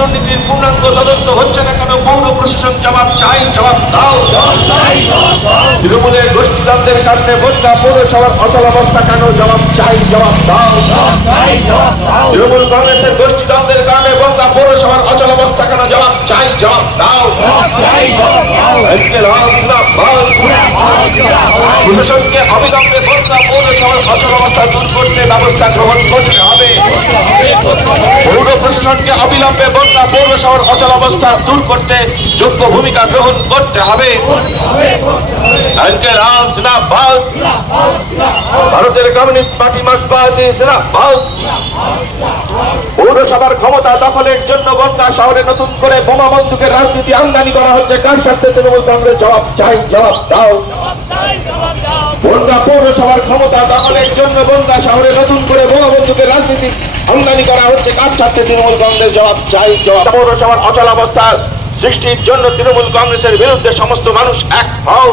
দুর্নীতির পূর্ণাঙ্গ তদন্ত হচ্ছে না কেন? পৌর প্রশাসন জবাব চাই, জবাব দাও। তৃণমূলের গোষ্ঠীদ্বন্দ্বের কারণে বনগাঁ পৌরসভার অচলাবস্থা কেন? জবাব চাই, জবাব দাও। তৃণমূল কংগ্রেসের গোষ্ঠীদ্বন্দ্বের কারণে বনগাঁ পৌরসভার অচলাবস্থা কেন? জবাব চাই, জবাব দাও। প্রশাসনকে অবিলম্বে বনগাঁ পৌরসভার অচলাবস্থা দূর করতে ব্যবস্থা গ্রহণ করতে হবে। পৌর প্রশাসনকে অবিলম্বে বনগাঁ পৌরসভার অচলাবস্থা দূর করতে যোগ্য ভূমিকা গ্রহণ করতে হবে। ভারতের কমিউনিস্ট পার্টি মার্ক্সবাদী জিন্দাবাদ। পৌরসভার ক্ষমতা দখলের জন্য বনগাঁ শহরে নতুন করে বোমা বন্দুকের রাজনীতি আমদানি করা হচ্ছে কার স্বার্থে? তৃণমূল কংগ্রেস জবাব চাই, জবাব দাও। বনগাঁ পৌরসভার ক্ষমতা দখলের জন্য বনগাঁ শহরে নতুন করে বোমা বন্দুকের রাজনীতি আমদানি করা হচ্ছে কার স্বার্থে? তৃণমূল কংগ্রেস জবাব চাই, জবাব। পৌরসভার অচলাবস্থা সৃষ্টির জন্য তৃণমূল কংগ্রেসের বিরুদ্ধে সমস্ত মানুষ এক হও।